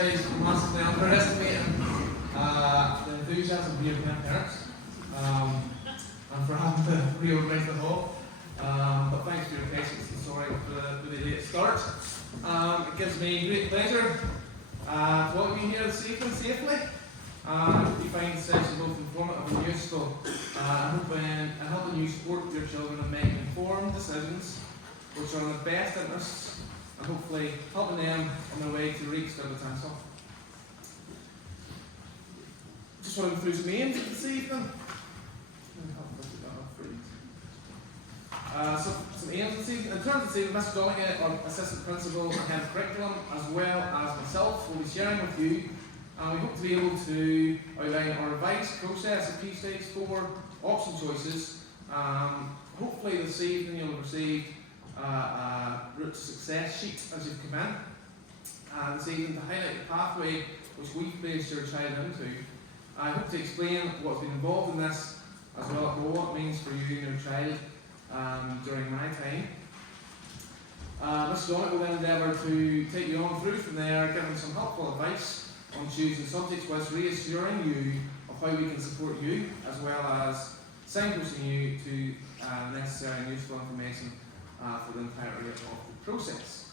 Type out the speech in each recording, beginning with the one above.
apologise for massively underestimating the enthusiasm of your parents and for having to reorganise the hall. But thanks for your patience and sorry for the late start. It gives me great pleasure to welcome you here this evening safely. I hope you find the session both informative and useful, and helping you support your children and make informed decisions which are in the best interests and hopefully helping them on their way to reach their potential. Just want to go through some aims this evening. Some aims this evening. In terms of this evening, Mr. Doggett, our Assistant Principal and Head of Curriculum, as well as myself, will be sharing with you. We hope to be able to outline our revised process of Key Stage 4 option choices. Hopefully this evening you'll have received a route to success sheet as you've come in. This evening to highlight the pathway which we've placed your child into. I hope to explain what's been involved in this, as well as what it means for you and your child during my time. Mr. Doggett will then endeavour to take you on through from there, giving some helpful advice on choosing subjects whilst reassuring you of how we can support you, as well as signposting you to necessary and useful information for the entirety of the process.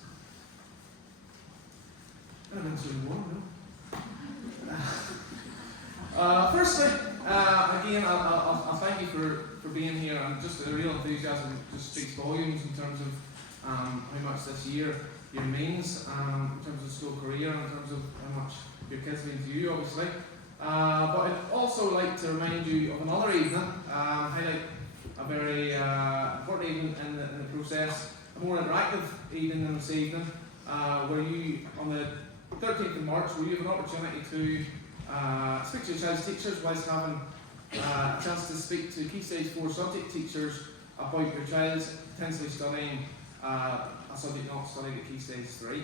Firstly, again, I'll thank you for being here, and just the real enthusiasm just speaks volumes in terms of how much this year means in terms of school career, and in terms of how much your kids mean to you, obviously. But I'd also like to remind you of another evening, highlight a very important evening in the process, a more interactive evening than this evening, where you, on the 13th of March, where you have an opportunity to speak to your child's teachers whilst having a chance to speak to Key Stage 4 subject teachers about your child's potentially studying a subject not studied at Key Stage 3.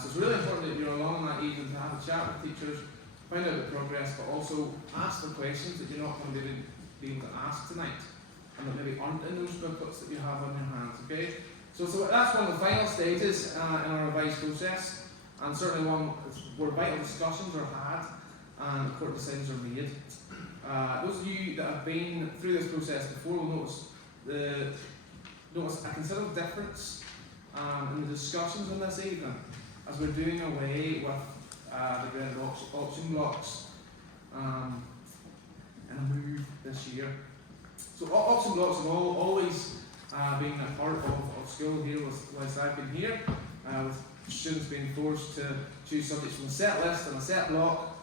So it's really important that you're along on that evening to have a chat with teachers, find out the progress, but also ask the questions that you're not going to be able to ask tonight, and that maybe aren't in those booklets that you have on your hands, okay? So that's one of the final stages in our revised process, and certainly one where vital discussions are had and important decisions are made. Those of you that have been through this process before will notice a considerable difference in the discussions in this evening, as we're doing away with the graded option blocks in a move this year. So option blocks have always been a part of school here whilst I've been here, with students being forced to choose subjects from a set list and a set block,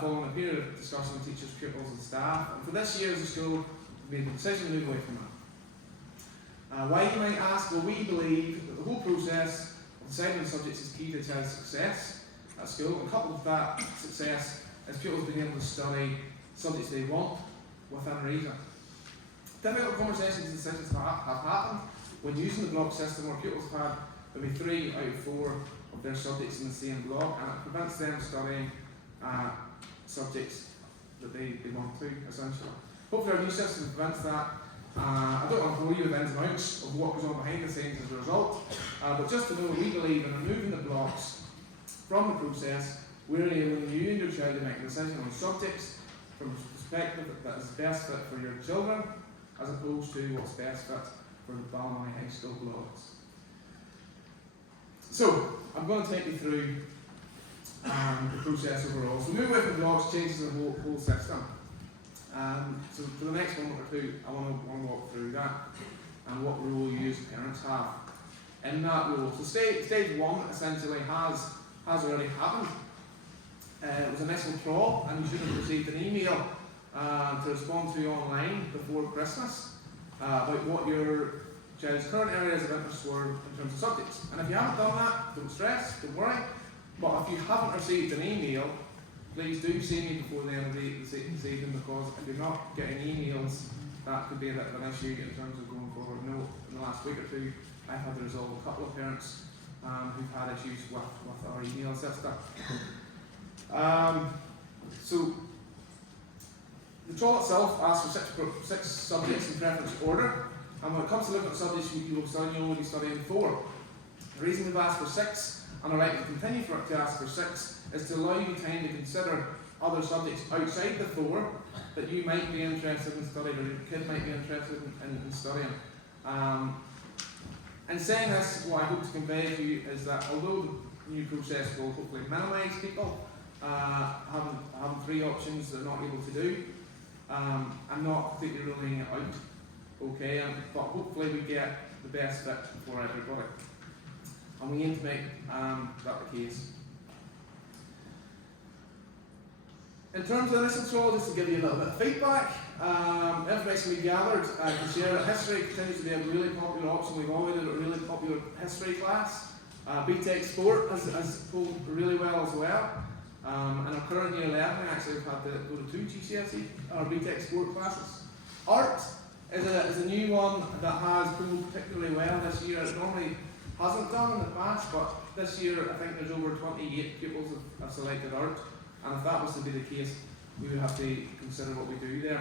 following a period of discussion with teachers, pupils and staff. And for this year as a school, we made the decision to move away from that. Why, you might ask? Well, we believe that the whole process of deciding subjects is key to a child's success at school, and coupled with that success is pupils being able to study subjects they want within reason. Difficult conversations and decisions have happened when using the block system, where pupils have had maybe 3 out of 4 of their subjects in the same block, and it prevents them studying subjects that they want to, essentially. Hopefully our new system prevents that. I don't want to bore you with ins and outs of what goes on behind the scenes as a result, but just to know that we believe in removing the blocks from the process, we're enabling you and your child to make a decision on subjects from a perspective that is best fit for your children, as opposed to what's best fit for the Ballymurray High School blocks. So, I'm going to take you through the process overall. So, move away from blocks changes the whole system. So for the next moment or two, I want to walk through that and what role you as parents have in that role. So stage 1 essentially has already happened. It was an initial crawl, and you should have received an email to respond to online before Christmas about what your child's current areas of interest were in terms of subjects. And if you haven't done that, don't stress, don't worry. But if you haven't received an email, please do see me before the end of this evening, because if you're not getting emails, that could be a bit of an issue in terms of going forward. I know in the last week or two, I've had to resolve a couple of parents who've had issues with our email system. So the trial itself asks for 6 subjects in preference order, and when it comes to looking at subjects you will study, you'll only be studying 4. The reason we've asked for 6 and are likely to continue to ask for 6, is to allow you time to consider other subjects outside the 4 that you might be interested in studying, or your kid might be interested in studying. In saying this, what I hope to convey to you is that although the new process will hopefully minimise people having 3 options they're not able to do, I'm not completely ruling it out, okay, but hopefully we get the best fit for everybody, and we aim to make that the case. In terms of this control, just to give you a little bit of feedback, information we gathered, I can share that history continues to be a really popular option. We've always had a really popular history class. BTEC Sport has pulled really well as well. In our current year 11, we actually have had to go to 2 GCSE or BTEC Sport classes. Art is a new one that has pulled particularly well this year. It normally hasn't done in the past, but this year I think there's over 28 pupils have selected art. And if that was to be the case, we would have to consider what we do there.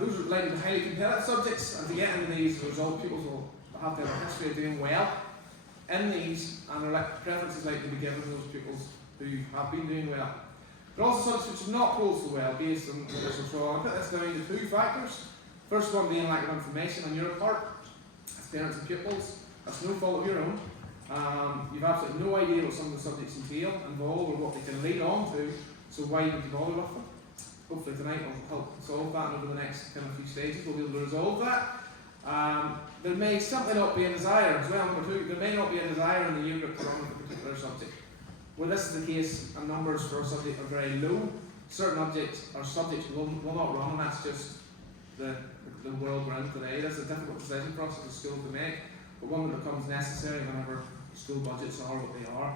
Those are likely to be highly competitive subjects, and to get into these result, pupils will have to have a history of doing well in these, and their preferences likely to be given to those pupils who have been doing well. There are also subjects which have not pulled so well based on this control. I put this down to 2 factors. First one being lack of information on your part, as parents and pupils. That's no fault of your own. You've absolutely no idea what some of the subjects involve or what they can lead on to, so why would you bother with them? Hopefully tonight will help solve that, and over the next kind of few stages we'll be able to resolve that. There may simply not be a desire as well. Number 2, there may not be a desire in the year group to run with a particular subject. Where this is the case, and numbers for a subject are very low, certain subjects will not run, and that's just the world we're in today. That's a difficult decision process for schools to make, but one that becomes necessary whenever school budgets are what they are.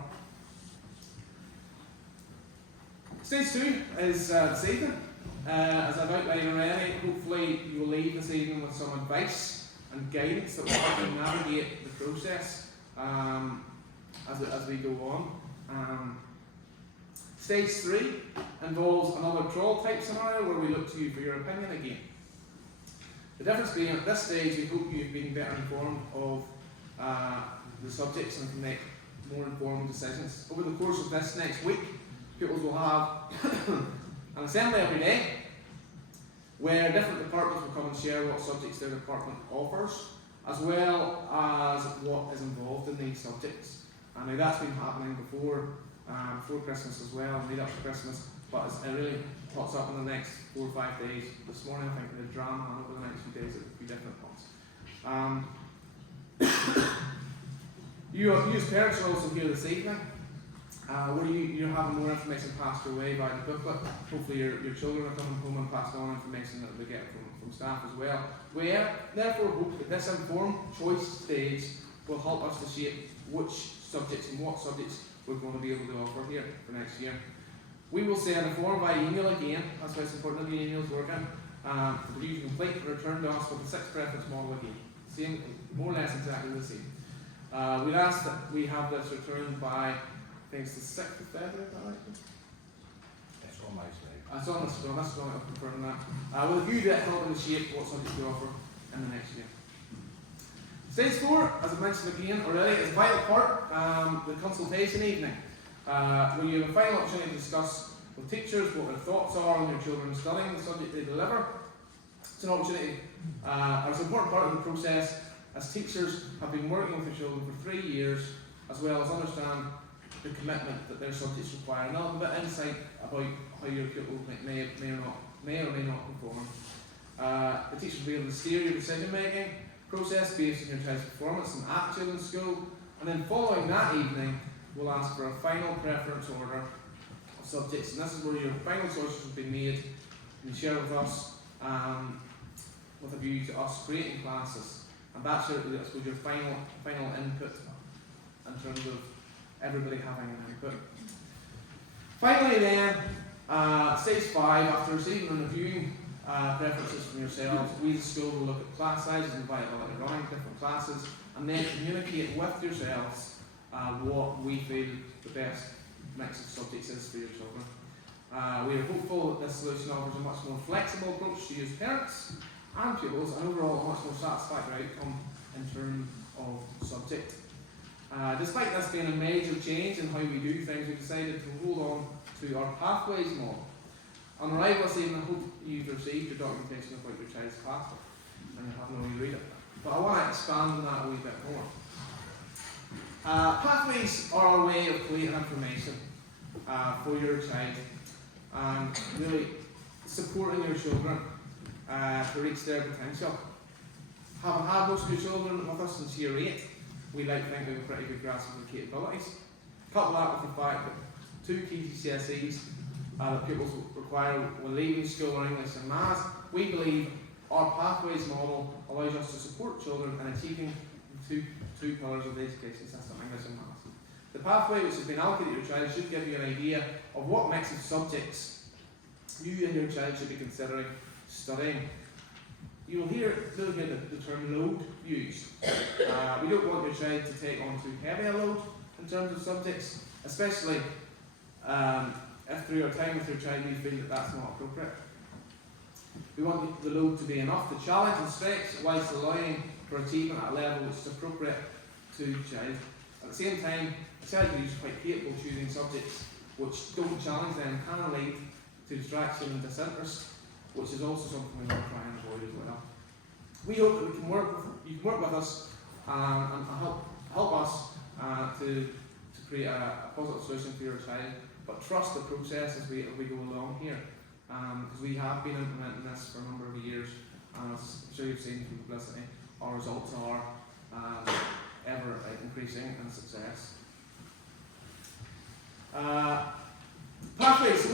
Stage 2 is this evening. As I've outlined already, hopefully you will leave this evening with some advice and guidance that will help you navigate the process as we go on. Stage 3 involves another trawl type scenario where we look to you for your opinion again. The difference being at this stage we hope you've been better informed of the subjects and can make more informed decisions. Over the course of this next week, pupils will have an assembly every day where different departments will come and share what subjects their department offers, as well as what is involved in these subjects. And now that's been happening before Christmas as well, lead up to Christmas, but it really pops up in the next 4 or 5 days. This morning I think the drama, and over the next few days it will be different ones. You as parents are also here this evening, where you're having more information passed your way by the booklet. Hopefully your children are coming home and passing on information that they get from staff as well. We therefore hope that this informed choice stage will help us to shape which subjects and what subjects we're going to be able to offer here for next year. We will send a form by email again, that's why it's important that the email's working, for you to complete and return to us with the 6 preference model again. Same, more or less exactly the same. We'd ask that we have this returned by, I think it's the 6th of February, is that right? It's on my slide. It's on the screen, that's going to confirm that. With a view to helping to shape what subjects we offer in the next year. Stage 4, as I mentioned again already, is a vital part, the consultation evening, where you have a final opportunity to discuss with teachers what their thoughts are on your children studying the subject they deliver. It's an opportunity, it's an important part of the process, as teachers have been working with their children for 3 years, as well as understand the commitment that their subjects require, and a little bit of insight about how your pupils may or may not perform. The teachers will be able to steer your decision making process based on your child's performance and attitude in school, and then following that evening we'll ask for a final preference order of subjects, and this is where your final choices have been made and share with us with a view to us creating classes, and that's your final input in terms of everybody having an input. Finally then, stage 5, after receiving and reviewing preferences from yourselves, we as a school will look at class sizes and viability of running different classes, and then communicate with yourselves what we feel the best mix of subjects is for your children. We are hopeful that this solution offers a much more flexible approach to you as parents and pupils, and overall a much more satisfactory outcome in terms of subject. Despite this being a major change in how we do things, we decided to hold on to our pathways model. On arrival this evening, I hope you've received your documentation about your child's pathway and you have no read it. But I want to expand on that a wee bit more. Pathways are our way of collating information for your child and really supporting your children to reach their potential. Having had most of your children with us since year 8, we like to think we have a pretty good grasp of their capabilities. Couple that with the fact that 2 key GCSEs that pupils require when leaving school are English and Maths, we believe our pathways model allows us to support children in achieving the two pillars of the education system, English and Maths. The pathway which has been allocated to your child should give you an idea of what mix of subjects you and your child should be considering studying. You will hear the term load used. We don't want your child to take on too heavy a load in terms of subjects, especially if through your time with your child you feel that that's not appropriate. We want the load to be enough to challenge and stretch whilst allowing for achievement at a level which is appropriate to the child. At the same time, a child who is quite capable of choosing subjects which don't challenge them can lead to distraction and disinterest, which is also something we want to try and avoid as well. We hope that you can work with us and help us to create a positive solution for your child, but trust the process as we go along here, because we have been implementing this for a number of years, and as I'm sure you've seen from publicity, our results are ever increasing in success. Pathways.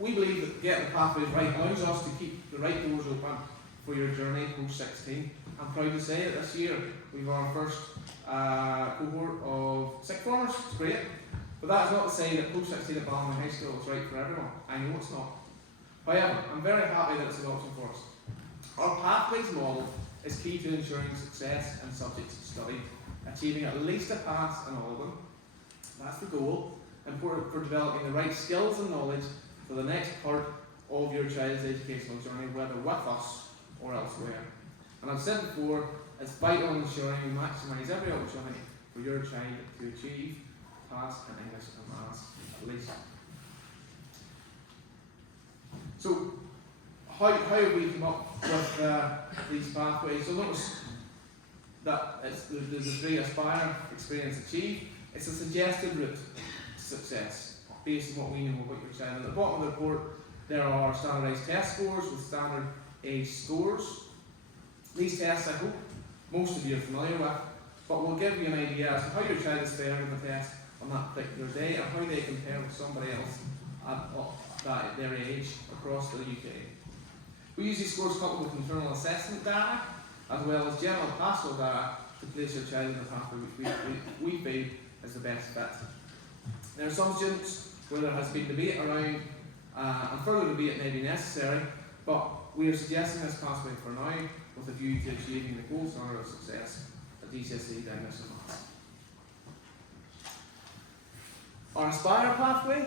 We believe that getting the pathways right allows us to keep the right doors open for your journey post-16. I'm proud to say that this year we've our first cohort of sixth formers. It's great. But that is not to say that post-16 at Ballina High School is right for everyone. I know it's not. However, I'm very happy that it's an option for us. Our pathways model is key to ensuring success in subjects studied, achieving at least a pass in all of them. That's the goal, important for developing the right skills and knowledge for the next part of your child's educational journey, whether with us or elsewhere. And I've said before, it's vital in ensuring we maximise every opportunity for your child to achieve pass in English and Maths at least. So, how have we come up with these pathways? So notice that there's a 3 aspire, experience, achieve. It's a suggested route to success based on what we know about your child. At the bottom of the report there are standardised test scores with standard age scores. These tests I hope most of you are familiar with, but will give you an idea as to how your child is faring in the test on that particular day and how they compare with somebody else at their age across the UK. We use these scores coupled with internal assessment data as well as general pastoral data to place your child in the pathway which we feel is the best fit. There are some students where there has been debate around and further debate may be necessary, but we are suggesting this pathway for now with a view to achieving the gold standard of success at GCSE English and Maths. Our Aspire pathway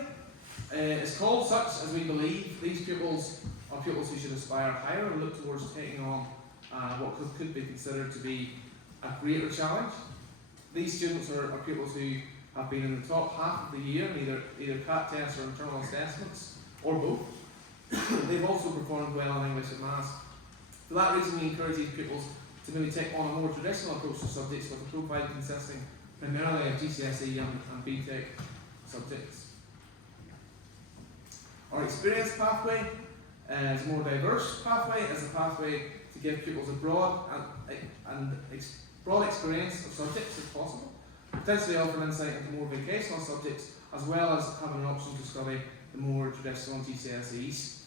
is called such as we believe these pupils are pupils who should aspire higher and look towards taking on what could be considered to be a greater challenge. These students are pupils who have been in the top half of the year in either CAT tests or internal assessments, or both. They've also performed well in English and Maths. For that reason, we encourage these pupils to maybe take on a more traditional approach to subjects with a profile consisting primarily of GCSE and BTEC subjects. Our experience pathway is a more diverse pathway, as a pathway to give pupils a broad experience of subjects if possible, potentially offering insight into more vocational subjects, as well as having an option to study the more traditional GCSEs.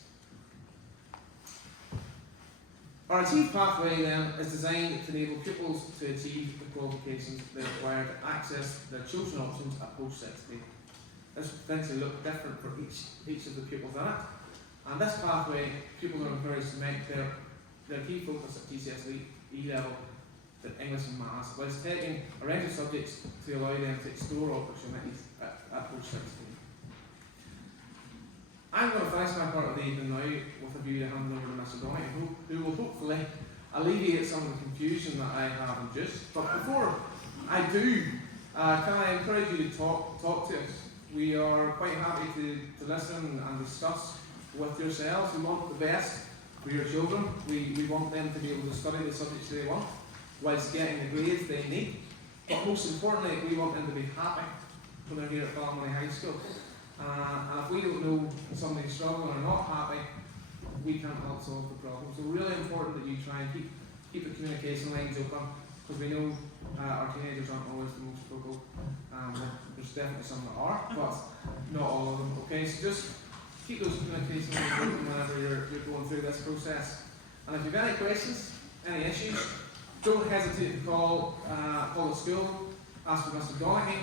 Our Achieve pathway then is designed to enable pupils to achieve the qualifications they require to access their chosen options at post-16. This will potentially look different for each of the pupils in it. And this pathway, pupils are encouraged to make their key focus at GCSE level, the English and Maths, whilst taking a range of subjects to allow them to explore opportunities at post-16. I'm going to finish my part of the evening now with a view to handing over to Mr. Donahue, who will hopefully alleviate some of the confusion that I have induced. But before I do. Can I encourage you to talk to us? We are quite happy to listen and discuss with yourselves. We want the best for your children. We want them to be able to study the subjects they want, whilst getting the grades they need. But most importantly, we want them to be happy when they're here at Balmoney High School. And if we don't know somebody's struggling or not happy, we can't help solve the problem. So really important that you try and keep the communication lines open, because we know our teenagers aren't always the most vocal. There's definitely some that are, but not all of them. Okay, so just keep those communication lines open whenever you're going through this process. And if you have any questions, any issues, don't hesitate to call the school, ask for Mr. Donaghy.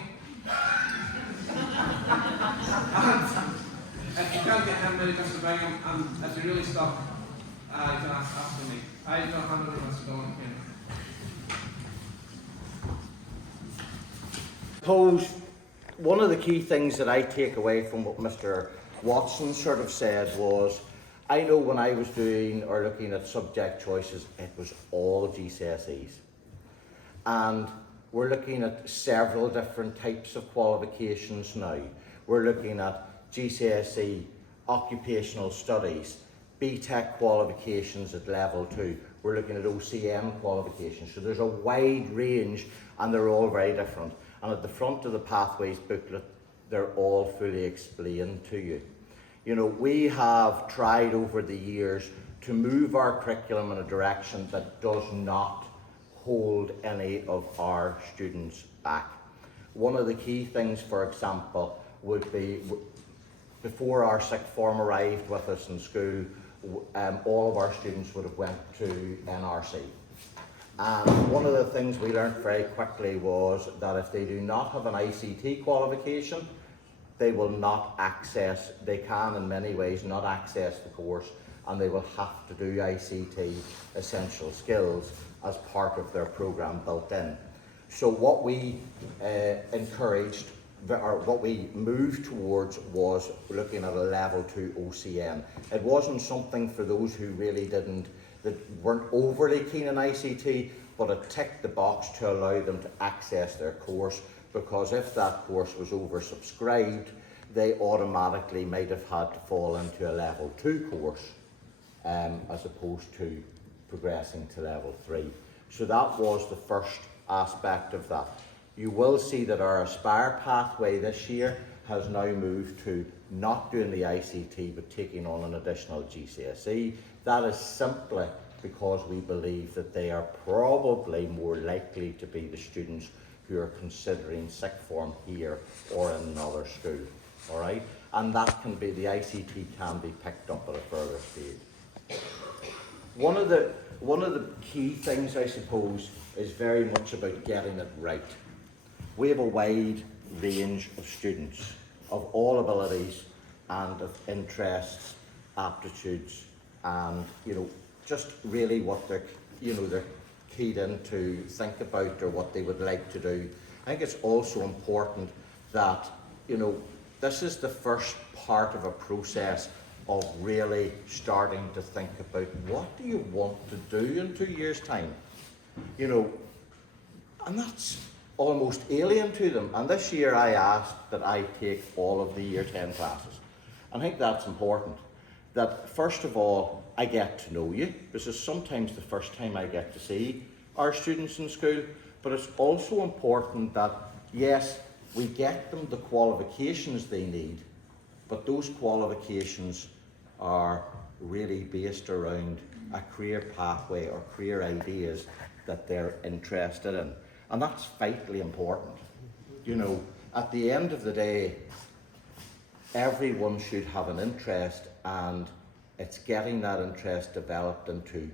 And if you can't get him, maybe Mr. Bingham, and if you're really stuck, you can ask for me. I'm going to hand over to Mr. Donaghy. I suppose one of the key things that I take away from what Mr. Watson sort of said was, I know when I was doing or looking at subject choices, it was all GCSEs. And we're looking at several different types of qualifications now. We're looking at GCSE occupational studies, BTEC qualifications at level 2. We're looking at OCM qualifications. So there's a wide range and they're all very different. And at the front of the Pathways booklet, they're all fully explained to you. You know, we have tried over the years to move our curriculum in a direction that does not hold any of our students back. One of the key things, for example, would be before our sixth form arrived with us in school, all of our students would have went to NRC. And one of the things we learnt very quickly was that if they do not have an ICT qualification, they will not access, they can in many ways not access the course, and they will have to do ICT essential skills as part of their programme built in. So what we encouraged, or what we moved towards, was looking at a level 2 OCM. It wasn't something for those who really that weren't overly keen on ICT, but it ticked the box to allow them to access their course, because if that course was oversubscribed, they automatically might have had to fall into a level 2 course as opposed to progressing to level 3. So that was the first aspect of that. You will see that our Aspire pathway this year has now moved to not doing the ICT but taking on an additional GCSE. That is simply because we believe that they are probably more likely to be the students who are considering sixth form here or in another school. All right, and that can be, the ICT can be picked up at a further stage. One of the key things, I suppose, is very much about getting it right. We have a wide range of students of all abilities and of interests, aptitudes, and just really what they're keyed in to think about or what they would like to do. I think it's also important that this is the first part of a process of really starting to think about what do you want to do in 2 years' time, and that's almost alien to them. And this year I asked that I take all of the year 10 classes. I think that's important, that first of all I get to know you. This is sometimes the first time I get to see our students in school, but it's also important that yes, we get them the qualifications they need, but those qualifications are really based around a career pathway or career ideas that they're interested in. And that's vitally important. At the end of the day, everyone should have an interest, and it's getting that interest developed into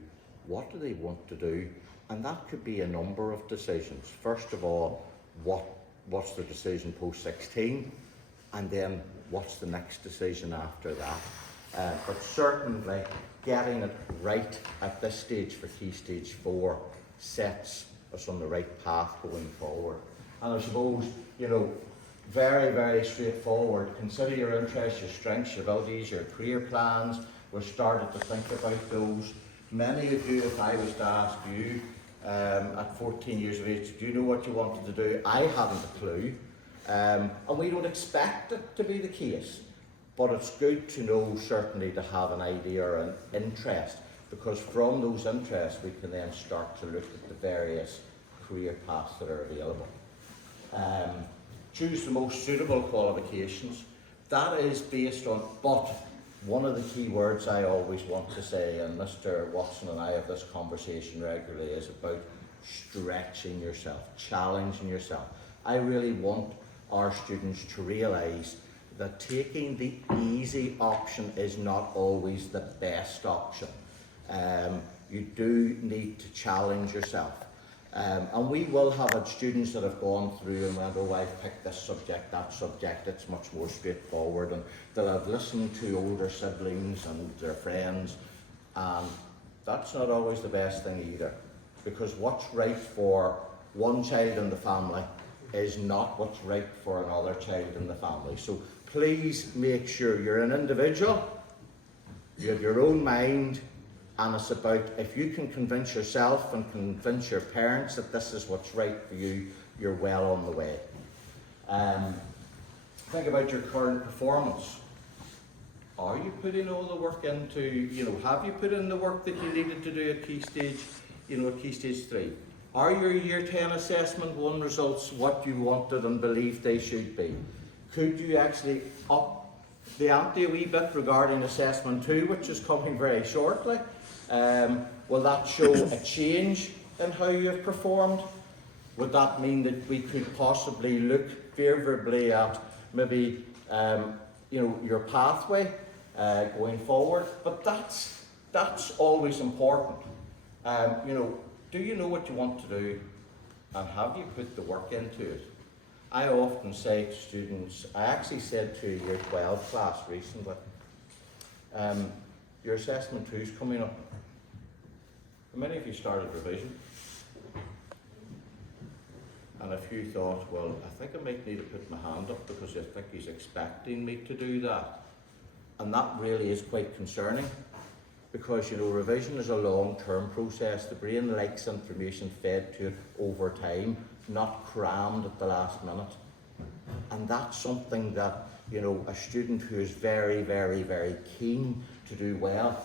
what do they want to do. And that could be a number of decisions. First of all, what's the decision post 16, and then what's the next decision after that. But certainly getting it right at this stage for Key Stage 4 sets us on the right path going forward. And I suppose, very, very straightforward. Consider your interests, your strengths, your abilities, your career plans. We're starting to think about those. Many of you, if I was to ask you, at 14 years of age, do you know what you wanted to do? I hadn't a clue. And we don't expect it to be the case. But it's good to know, certainly, to have an idea or an interest, because from those interests we can then start to look at the various career paths that are available. Choose the most suitable qualifications. That is based on, but one of the key words I always want to say, and Mr. Watson and I have this conversation regularly, is about stretching yourself, challenging yourself. I really want our students to realise that taking the easy option is not always the best option. You do need to challenge yourself. And we will have had students that have gone through and went, oh, I've picked this subject, that subject, it's much more straightforward, and they'll have listened to older siblings and their friends, and that's not always the best thing either, because what's right for one child in the family is not what's right for another child in the family. So please make sure you're an individual, you have your own mind, and it's about, if you can convince yourself and convince your parents that this is what's right for you, you're well on the way. Think about your current performance. Are you putting all the work into, have you put in the work that you needed to do at Key Stage, at Key Stage 3? Are your Year 10 Assessment 1 results what you wanted and believed they should be? Could you actually up the ante a wee bit regarding Assessment 2, which is coming very shortly? Will that show a change in how you have performed? Would that mean that we could possibly look favourably at maybe your pathway going forward? But that's always important. Do you know what you want to do, and have you put the work into it? I often say to students, I actually said to a Year 12 class recently, your Assessment 2 is coming up. How many of you started revision? And a few thought, well, I think I might need to put my hand up because I think he's expecting me to do that. And that really is quite concerning, because revision is a long-term process. The brain likes information fed to it over time, not crammed at the last minute. And that's something that a student who is very, very, very keen to do well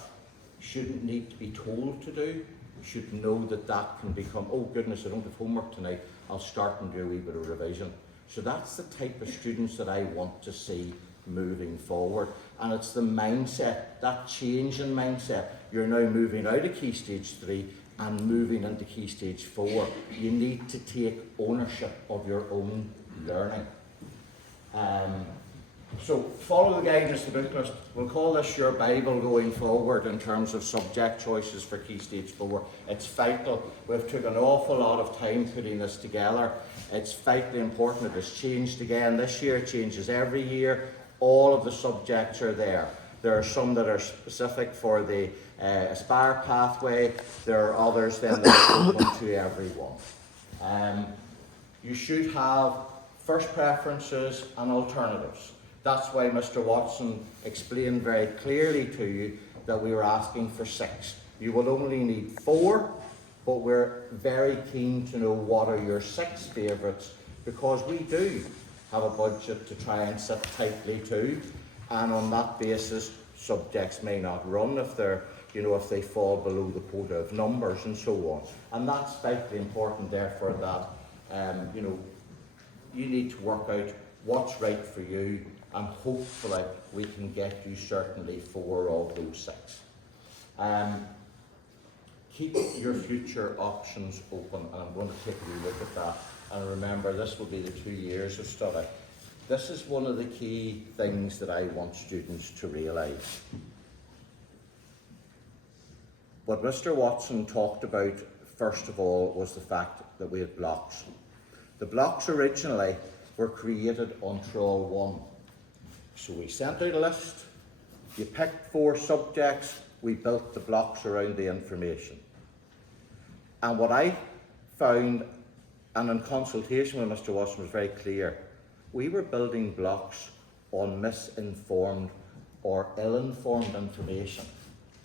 shouldn't need to be told to do. Should know that can become, oh goodness, I don't have homework tonight, I'll start and do a wee bit of revision. So that's the type of students that I want to see moving forward. And it's the mindset, that change in mindset. You're now moving out of Key Stage 3 and moving into Key Stage 4. You need to take ownership of your own learning. So follow the guidance of the book list. We'll call this your Bible going forward in terms of subject choices for Key Stage 4. It's vital. We've took an awful lot of time putting this together. It's vitally important. It has changed again this year. It changes every year. All of the subjects are there. There are some that are specific for the Aspire pathway. There are others then that are open to everyone. You should have first preferences and alternatives. That's why Mr. Watson explained very clearly to you that we were asking for 6. You will only need 4, but we're very keen to know what are your 6 favourites, because we do have a budget to try and sit tightly to, and on that basis subjects may not run if they're if they fall below the quota of numbers and so on. And that's vitally important, therefore, that you need to work out what's right for you, and hopefully we can get you certainly 4 of those 6. Keep your future options open, and I'm going to take a wee look at that. And remember, this will be the 2 years of study. This is one of the key things that I want students to realise. What Mr. Watson talked about, first of all, was the fact that we had blocks. The blocks originally were created on Trawl 1. So we sent out a list, you picked 4 subjects, we built the blocks around the information. And what I found, and in consultation with Mr. Watson, was very clear. We were building blocks on misinformed or ill-informed information.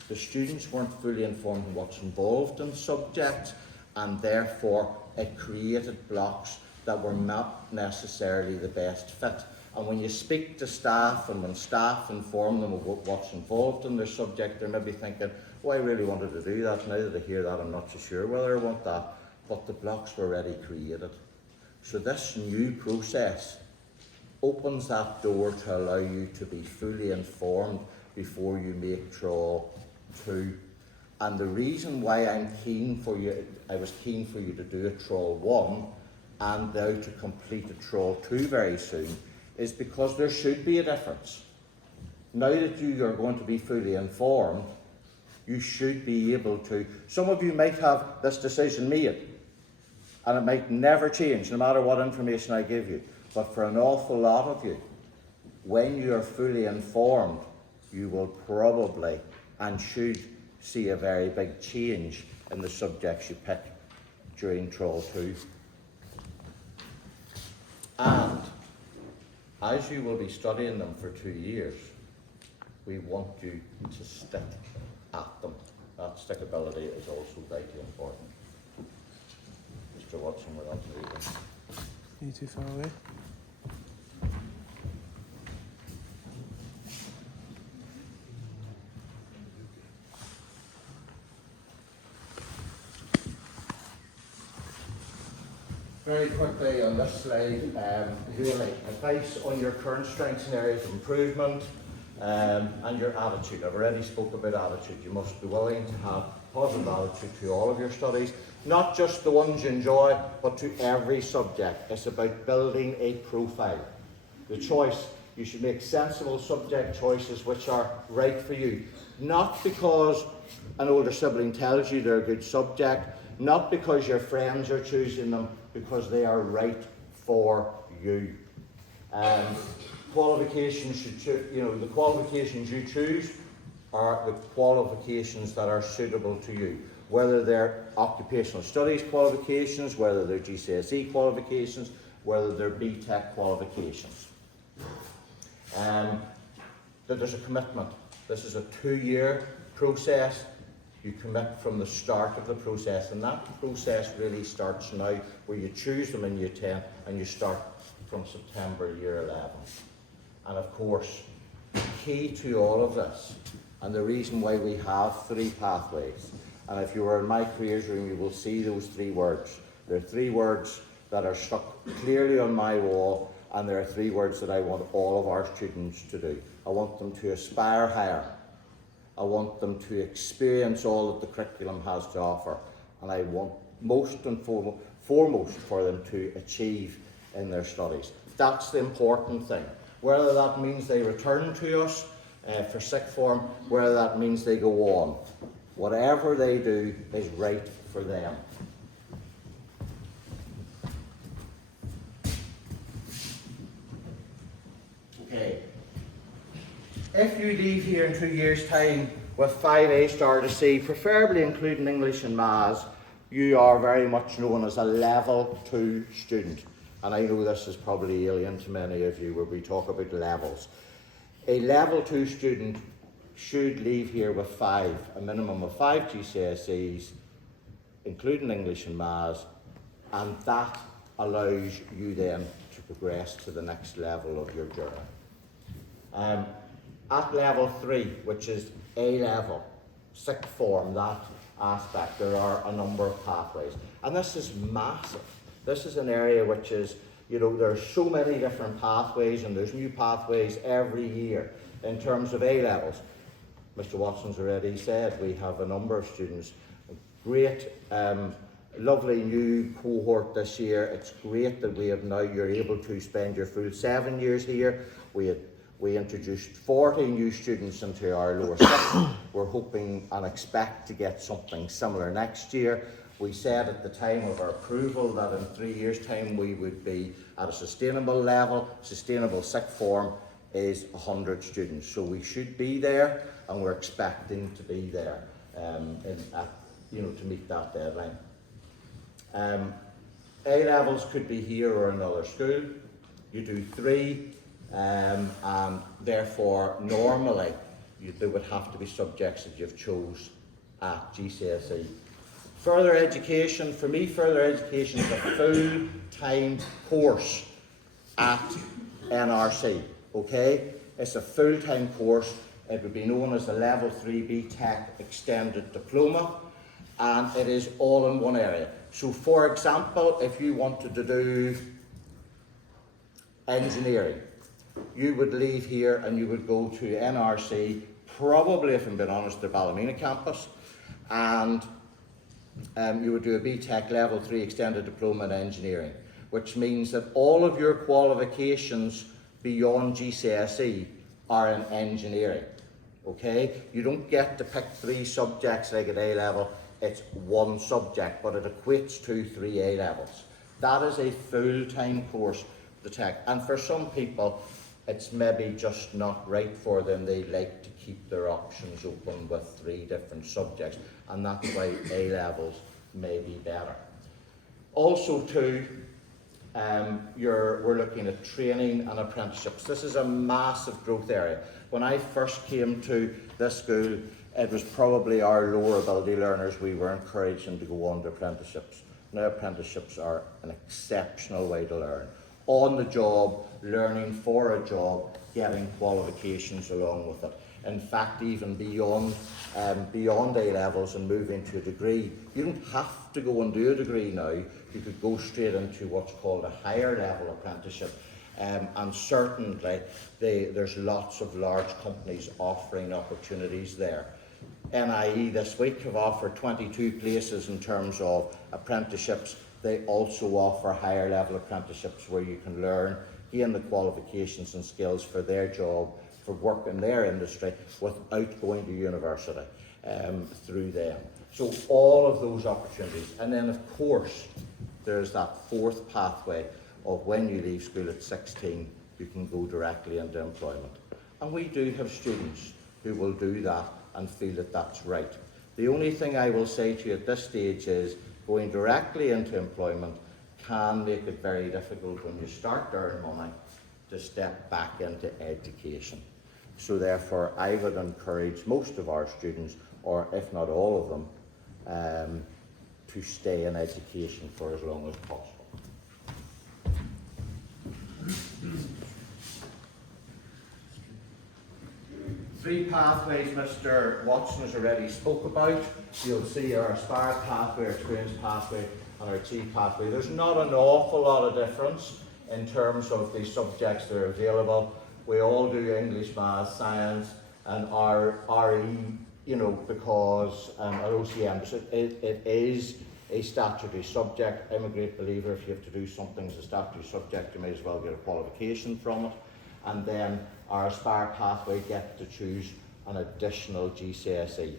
The students weren't fully informed on what's involved in subjects, and therefore it created blocks that were not necessarily the best fit. And when you speak to staff, and when staff inform them of what's involved in their subject, they're maybe thinking, oh, I really wanted to do that. Now that I hear that, I'm not so sure whether I want that. But the blocks were already created. So this new process opens that door to allow you to be fully informed before you make trial 2. And the reason why I was keen for you to do a trial 1 and now to complete a trial 2 very soon is because there should be a difference. Now that you are going to be fully informed, you should be able to. Some of you might have this decision made, and it might never change no matter what information I give you. But for an awful lot of you, when you are fully informed, you will probably and should see a very big change in the subjects you pick during trial 2. And as you will be studying them for 2 years, we want you to stick at them. That stickability is also vitally important. Mr. Watson, we're on to reading. You too far away. Very quickly on this slide, really advice on your current strengths and areas of improvement, and your attitude. I've already spoke about attitude. You must be willing to have positive attitude to all of your studies, not just the ones you enjoy, but to every subject. It's about building a profile. The choice, you should make sensible subject choices which are right for you. Not because an older sibling tells you they're a good subject, not because your friends are choosing them, because they are right for you. Qualifications the qualifications you choose are the qualifications that are suitable to you. Whether they're occupational studies qualifications, whether they're GCSE qualifications, whether they're BTEC qualifications. That there's a commitment. This is a 2-year process. You commit from the start of the process, and that process really starts now, where you choose them in year 10 and you start from September year 11. And of course, key to all of this, and the reason why we have 3 pathways, and if you were in my careers room, you will see those 3 words. There are 3 words that are stuck clearly on my wall, and there are 3 words that I want all of our students to do. I want them to aspire higher. I want them to experience all that the curriculum has to offer, and I want most and foremost for them to achieve in their studies. That's the important thing. Whether that means they return to us for sixth form, whether that means they go on. Whatever they do is right for them. Okay. If you leave here in 2 years' time with 5 A star to C, preferably including English and Maths, you are very much known as a level 2 student. And I know this is probably alien to many of you where we talk about levels. A level 2 student should leave here with a minimum of 5 GCSEs, including English and Maths, and that allows you then to progress to the next level of your journey. At level 3, which is A level, sixth form, that aspect, there are a number of pathways. And this is massive. This is an area which is, there are so many different pathways, and there's new pathways every year in terms of A levels. Mr. Watson's already said we have a number of students. Great, lovely new cohort this year. It's great that you're able to spend your full 7 years here. We introduced 40 new students into our lower sixth. We're hoping and expect to get something similar next year. We said at the time of our approval that in 3 years' time we would be at a sustainable level. Sustainable sixth form is 100 students. So we should be there, and we're expecting to be there to meet that deadline. A levels could be here or another school. You do 3. And therefore, normally, there would have to be subjects that you've chose at GCSE Further education, for me, further education is a full-time course at NRC, okay? It's a full-time course. It would be known as the Level 3 BTEC Extended Diploma, and it is all in one area. So for example, if you wanted to do engineering, you would leave here and you would go to NRC, probably, if I'm being honest, the Ballymena campus, and you would do a BTEC Level 3 Extended Diploma in Engineering, which means that all of your qualifications beyond GCSE are in engineering, okay? You don't get to pick 3 subjects like at A-level, it's 1 subject, but it equates to 3 A-levels. That is a full-time course, the tech, and for some people, it's maybe just not right for them. They like to keep their options open with 3 different subjects, and that's why A-levels may be better. Also too, we're looking at training and apprenticeships. This is a massive growth area. When I first came to this school, it was probably our lower ability learners we were encouraging to go on to apprenticeships. Now apprenticeships are an exceptional way to learn. On the job, learning for a job, getting qualifications along with it. In fact, even beyond A-levels and moving to a degree, you don't have to go and do a degree now. You could go straight into what's called a higher level apprenticeship. And certainly, there's lots of large companies offering opportunities there. NIE this week have offered 22 places in terms of apprenticeships. They also offer higher level apprenticeships where you can learn, gain the qualifications and skills for their job, for work in their industry without going to university through them. So all of those opportunities. And then of course, there's that 4th pathway of when you leave school at 16, you can go directly into employment. And we do have students who will do that and feel that that's right. The only thing I will say to you at this stage is going directly into employment can make it very difficult when you start to earn money to step back into education. So therefore, I would encourage most of our students, or if not all of them, to stay in education for as long as possible. 3 pathways Mr. Watson has already spoke about. You'll see our Aspire pathway, our Experience pathway, and our Achieve pathway. There's not an awful lot of difference in terms of the subjects that are available. We all do English, Maths, Science, and our RE, you know, because our OCM, it is a statutory subject. I'm a great believer if you have to do something as a statutory subject, you may as well get a qualification from it. And then our Aspire pathway get to choose an additional GCSE.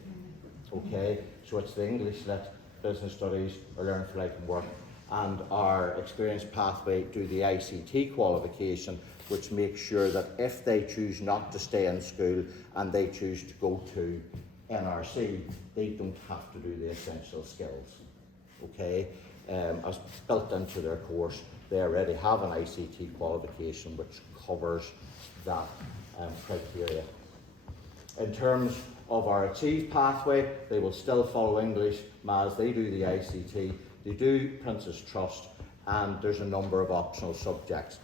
Okay, so it's the English Lit, Business Studies, or Learn for Life and Work, and our Experience pathway do the ICT qualification, which makes sure that if they choose not to stay in school and they choose to go to NRC, they don't have to do the essential skills. Okay, as built into their course, they already have an ICT qualification which covers that criteria. In terms of our Achieve pathway, they will still follow English, Maths, they do the ICT, they do Prince's Trust, and there's a number of optional subjects.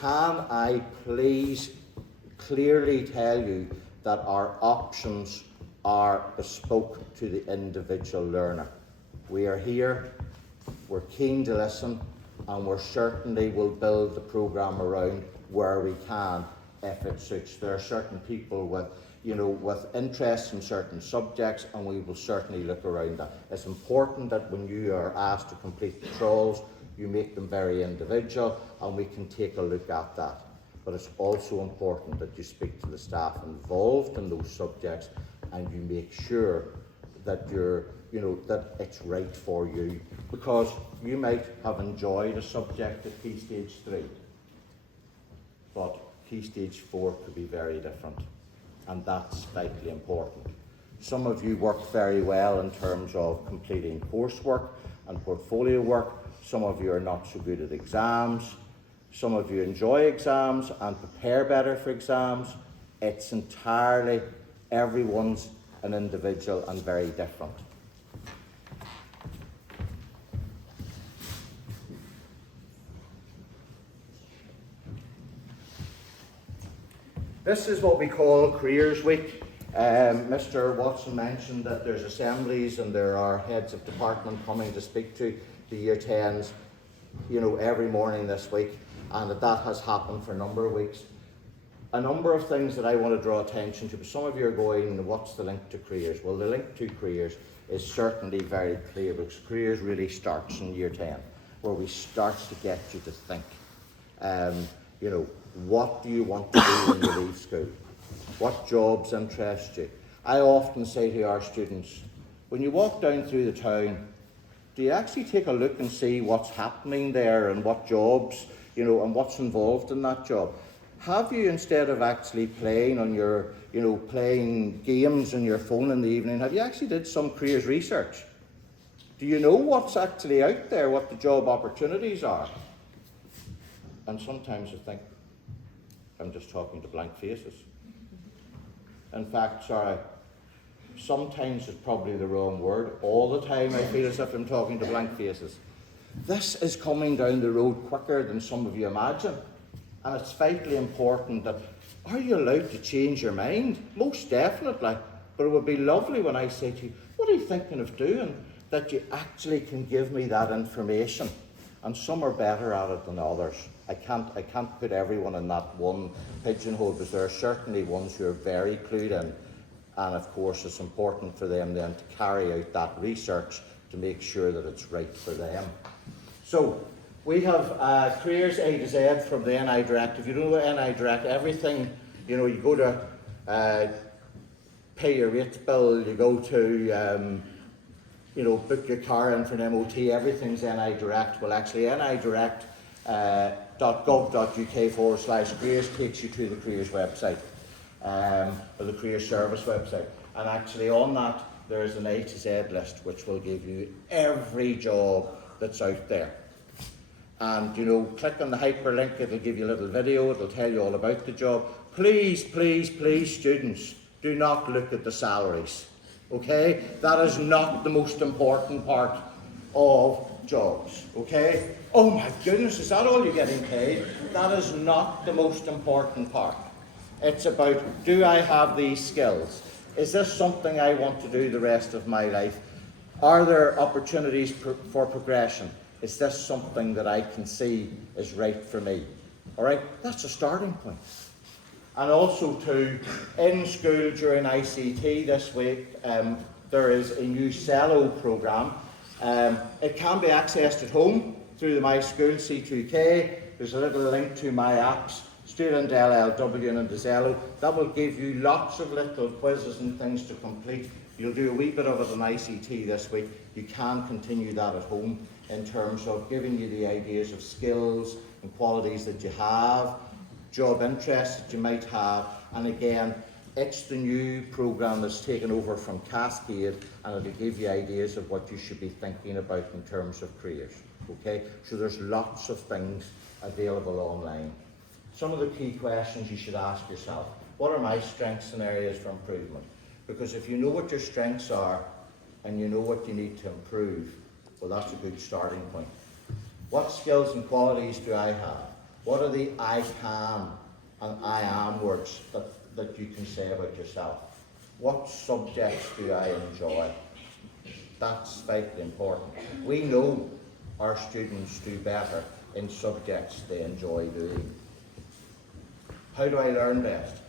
Can I please clearly tell you that our options are bespoke to the individual learner? We are here, we're keen to listen, and we certainly will build the programme around where we can if it suits. There are certain people with, with interests in certain subjects, and we will certainly look around that. It's important that when you are asked to complete the trials, you make them very individual, and we can take a look at that. But it's also important that you speak to the staff involved in those subjects, and you make sure that that it's right for you, because you might have enjoyed a subject at Key Stage 3, but Key Stage 4 could be very different, and that's vitally important. Some of you work very well in terms of completing coursework and portfolio work. Some of you are not so good at exams. Some of you enjoy exams and prepare better for exams. It's entirely, everyone's an individual and very different. This is what we call Careers Week. Mr. Watson mentioned that there's assemblies and there are heads of department coming to speak to the Year 10s, every morning this week, and that has happened for a number of weeks. A number of things that I want to draw attention to, but some of you are going, what's the link to careers? Well, the link to careers is certainly very clear, because careers really starts in Year 10, where we start to get you to think. What do you want to do when you leave school? What jobs interest you? I often say to our students, when you walk down through the town, do you actually take a look and see what's happening there and what jobs, and what's involved in that job? Have you, instead of actually playing on your, playing games on your phone in the evening, have you actually did some careers research? Do you know what's actually out there, what the job opportunities are? And sometimes I think, I'm just talking to blank faces. In fact, sometimes it's probably the wrong word. All the time I feel as if I'm talking to blank faces. This is coming down the road quicker than some of you imagine. And it's vitally important that, are you allowed to change your mind? Most definitely. But it would be lovely when I say to you, what are you thinking of doing? That you actually can give me that information. And some are better at it than others. I can't put everyone in that one pigeonhole, because there are certainly ones who are very clued in. And of course, it's important for them then to carry out that research to make sure that it's right for them. So, we have Careers A to Z from the NI Direct. If you don't know NI Direct, everything, you go to pay your rates bill, you go to, book your car in for an MOT, everything's NI Direct. Well, actually, nidirect.gov.uk/careers takes you to the Careers website, or the Careers Service website. And actually on that, there's an A to Z list, which will give you every job that's out there. And, click on the hyperlink, it'll give you a little video, it'll tell you all about the job. Please, please, please, students, do not look at the salaries, okay? That is not the most important part of jobs, okay? Oh my goodness, is that all you're getting paid? That is not the most important part. It's about, do I have these skills? Is this something I want to do the rest of my life? Are there opportunities for progression? Is this something that I can see is right for me? All right, that's a starting point. And also too, in school during ICT this week, there is a new Cello programme. It can be accessed at home through the My School C2K. There's a little link to my apps, Student LLW and Zello. That will give you lots of little quizzes and things to complete. You'll do a wee bit of it on ICT this week. You can continue that at home in terms of giving you the ideas of skills and qualities that you have, job interests that you might have, and again, it's the new programme that's taken over from Cascade, and it'll give you ideas of what you should be thinking about in terms of careers. Okay, so there's lots of things available online. Some of the key questions you should ask yourself: what are my strengths and areas for improvement? Because if you know what your strengths are and you know what you need to improve, well, that's a good starting point. What skills and qualities do I have? What are the I can and I am words that you can say about yourself? What subjects do I enjoy? That's vitally important. We know our students do better in subjects they enjoy doing. How do I learn best?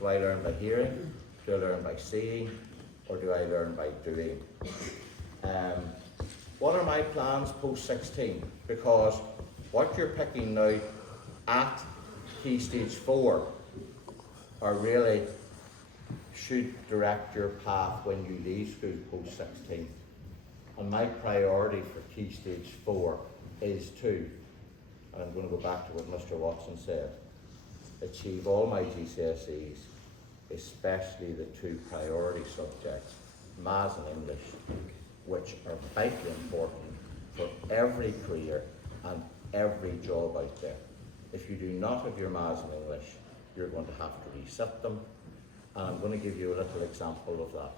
Do I learn by hearing? Do I learn by seeing? Or do I learn by doing? What are my plans post-16? Because what you're picking now at Key Stage 4 are really should direct your path when you leave school post-16. And my priority for Key Stage 4 is to, and I'm going to go back to what Mr. Watson said, achieve all my GCSEs, especially the two priority subjects, Maths and English, which are vitally important for every career and every job out there. If you do not have your Maths and English, you're going to have to reset them, and I'm going to give you a little example of that.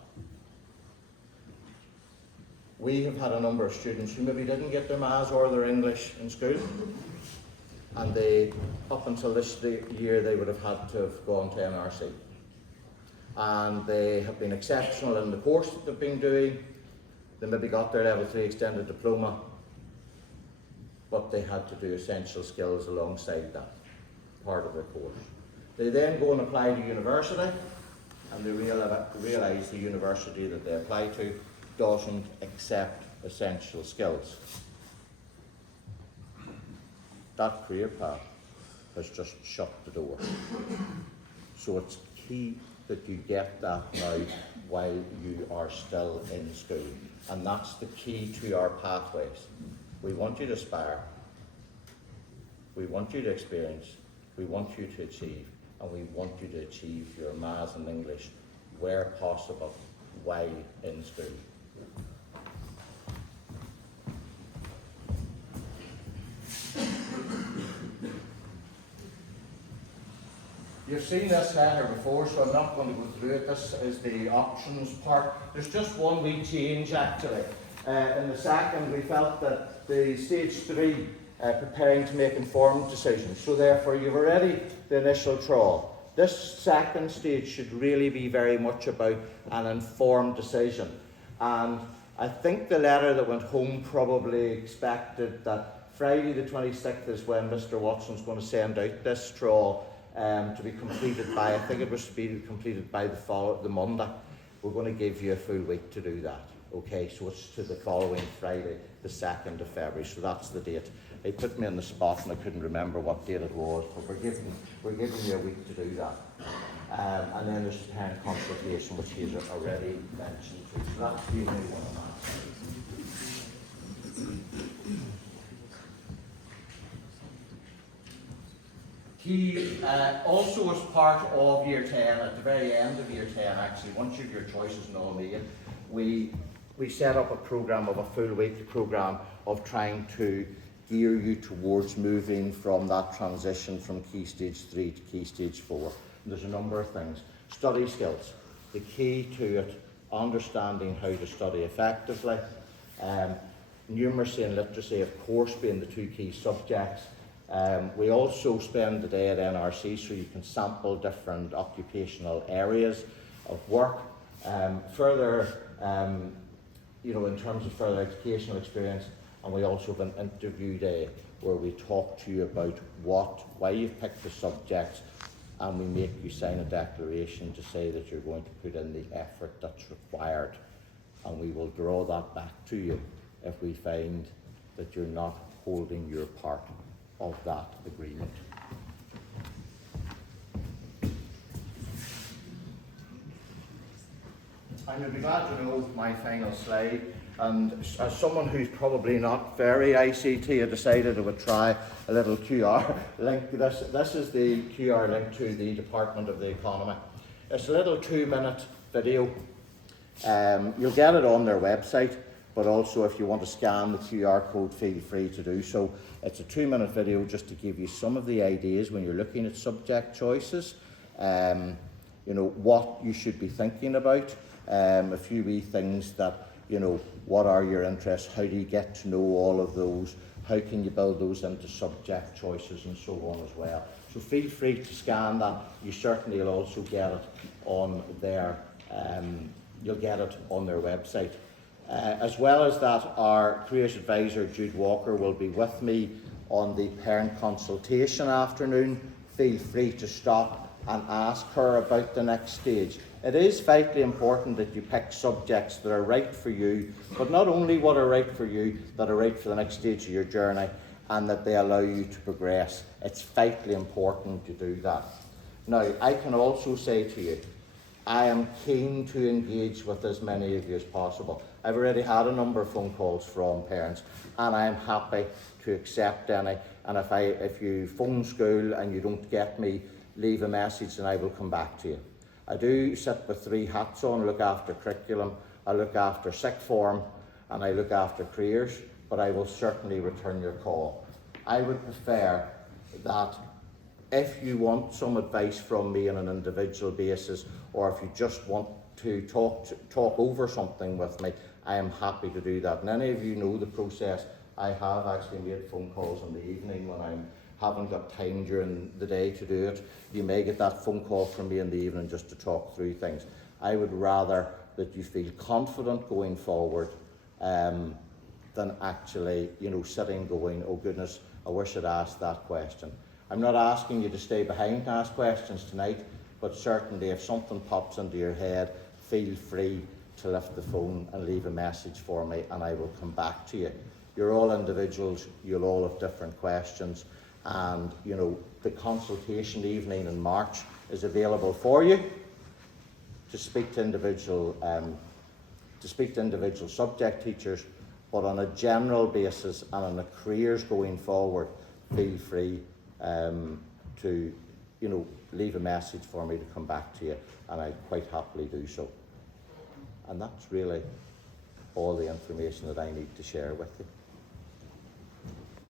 We have had a number of students who maybe didn't get their Maths or their English in school, and they, up until this year, they would have had to have gone to NRC. And they have been exceptional in the course that they've been doing. They maybe got their level 3 extended diploma, but they had to do essential skills alongside that part of their course. They then go and apply to university, and they realise the university that they apply to doesn't accept essential skills. That career path has just shut the door. So it's key that you get that now while you are still in school. And that's the key to our pathways. We want you to aspire, we want you to experience, we want you to achieve, and we want you to achieve your maths and English where possible while in school. You've seen this header before, so I'm not going to go through it. This is the options part. There's just one wee change actually. In the second, we felt that the stage 3, preparing to make informed decisions. So therefore, you've already the initial trial. This second stage should really be very much about an informed decision. And I think the letter that went home probably expected that Friday the 26th is when Mr. Watson's going to send out this trial to be completed by, I think it was to be completed by the Monday. We're going to give you a full week to do that. Okay, so it's to the following Friday, the 2nd of February, so that's the date. They put me on the spot and I couldn't remember what date it was, but we're giving you a week to do that. And then there's the parent consultation, which he's already mentioned too. So that's the only one on that. He also, as part of Year 10, at the very end of Year 10 actually, once you've your choices and all made, we set up a programme of a full week programme of trying to gear you towards moving from that transition from Key Stage 3 to Key Stage 4. And there's a number of things. Study skills, the key to it, understanding how to study effectively. Numeracy and literacy, of course, being the 2 key subjects. We also spend the day at NRC so you can sample different occupational areas of work. In terms of further educational experience, and we also have an interview day where we talk to you about why you've picked the subjects, and we make you sign a declaration to say that you're going to put in the effort that's required, and we will draw that back to you if we find that you're not holding your part of that agreement. I'm going to be glad to know my final slide, and as someone who's probably not very ICT, I decided I would try a little QR link. This is the QR link to the Department of the Economy. It's a little 2-minute video. You'll get it on their website, but also if you want to scan the QR code, feel free to do so. It's a 2-minute video just to give you some of the ideas when you're looking at subject choices, what you should be thinking about. A few wee things that, what are your interests, how do you get to know all of those, how can you build those into subject choices and so on as well. So feel free to scan that. You certainly will also get it on their, website. As well as that, our careers advisor Jude Walker will be with me on the parent consultation afternoon. Feel free to stop and ask her about the next stage. It is vitally important that you pick subjects that are right for you, but not only what are right for you, that are right for the next stage of your journey, and that they allow you to progress. It's vitally important to do that. Now, I can also say to you, I am keen to engage with as many of you as possible. I've already had a number of phone calls from parents, and I am happy to accept any. And if you phone school and you don't get me, leave a message and I will come back to you. I do sit with 3 hats on, look after curriculum, I look after sixth form, and I look after careers, but I will certainly return your call. I would prefer that if you want some advice from me on an individual basis, or if you just want to talk over something with me, I am happy to do that. And any of you know the process. I have actually made phone calls in the evening when I'm haven't got time during the day to do it, you may get that phone call from me in the evening just to talk through things. I would rather that you feel confident going forward than actually, sitting going, oh goodness, I wish I'd asked that question. I'm not asking you to stay behind to ask questions tonight, but certainly if something pops into your head, feel free to lift the phone and leave a message for me, and I will come back to you. You're all individuals, you'll all have different questions, and the consultation evening in March is available for you to speak to individual subject teachers, but on a general basis and on the careers going forward, feel free to leave a message for me to come back to you, and I quite happily do so. And that's really all the information that I need to share with you.